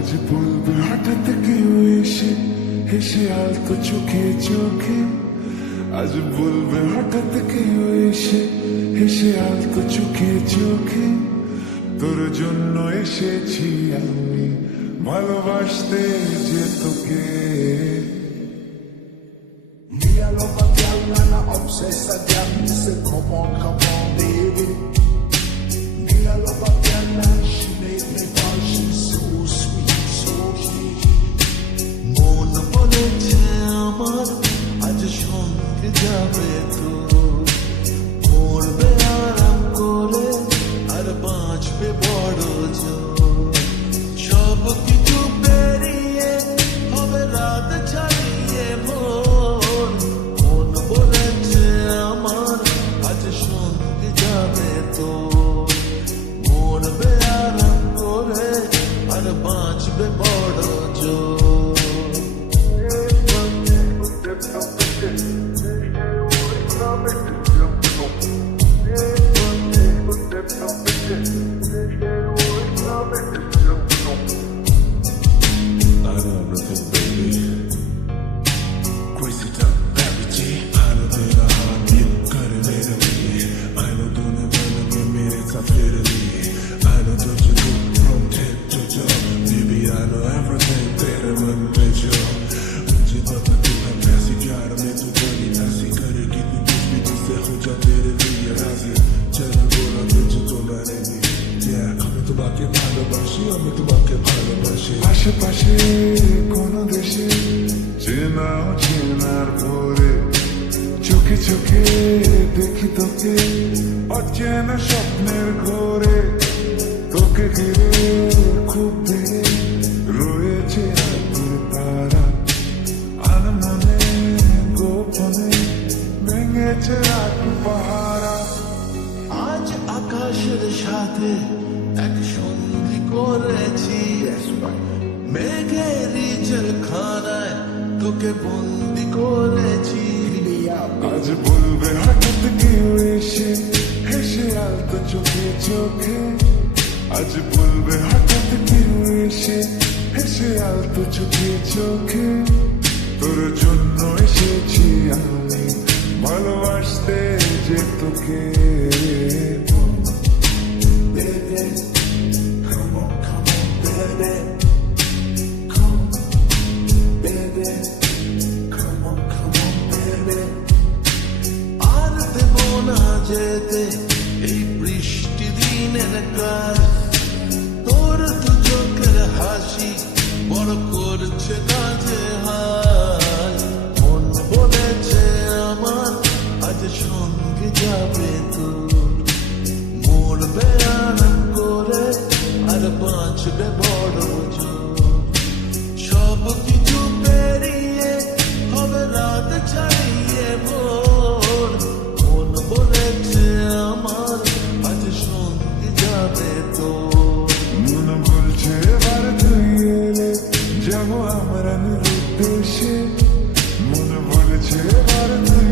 আজ বলবে হঠাৎ কেউ এসে হেসে আলতো চোখে চোখে, আজ বলবে হঠাৎ কেউ এসে হেসে আলতো চোখে চোখে, তোর জন্য এসেছি আমি ভালোবাসতে যে তোকে। Me, I love a girl and I obsess a girl. Me say, come on, baby. Me, I love a girl and she make me fall. She's so sweet, so sweet. মন বলেছে আমার আজ সঙ্গে যাবে তো, মরবে আরাম করে আর বাঁচবে বড় জোর। সব কিছু পেরিয়ে হবে রাত ছাড়িয়ে ভোর, মন বলেছে আমার আজ সঙ্গে যাবে তো, মরবে আরাম করে আর বাঁচবে বড় জোর। I know everything, baby. Crazy town, baby G. I know तेरा हाथ ये कर मेरे लिए. I know तूने मन में मेरे साथ फिर लिए. I know तुझको from head to toe. Baby, I know everything तेरे मन में जो. मुझे पता तू है कैसी प्यार में तू बनी ऐसी करेगी तू कुछ भी तुझसे हो जा तेरे लिए राजी. चलो बोला तुझको मैंने भी. Yeah, আমি তোমাকে ভালোবাসি, আমি তোমাকে ভালোবাসি। আশেপাশে কোন দেশে চেনা চেনার পরে চোখে চোখে দেখি তোকে অচেনা স্বপ্নের ঘোরে, তোকে ঘিরে খুব ভিড়ে রয়েছে আগুন তারা, আনমনে গোপনে ভেঙেছে রাত পাহারা। আজ আকাশের সাথে এক সন্ধি করেছি, মেঘের জলখানায় তোকে বন্দি করেছি। আজ বলবে হঠাৎ কেউ এসে হেসে আলতো চোখে চোখে, আজ বলবে হঠাৎ কেউ এসে হেসে আলতো চোখে চোখে, তোর জন্য এসেছি আমি ভালোবাসতে যে তোকে। Baby, come on, baby. Come, baby. Come on, baby. আর দেব না যেতে এই বৃষ্টি দিনের কাল, তোর দু চোখের হাসি বড় করছে কাজে হাল। মন বলেছে আমার আজ সঙ্গে যাবে তোর, মরবে আরাম করে আর বাঁচবে বড় জোর। সব কিছু পেরিয়ে হবে রাত ছাড়িয়ে ভোর, মন বলেছে আমার আজ সঙ্গে যাবে তোর। মন বলছে এবার তুই এলে যাবো আমরা উদ্দেশ্যে, মন বলছে এবার তুই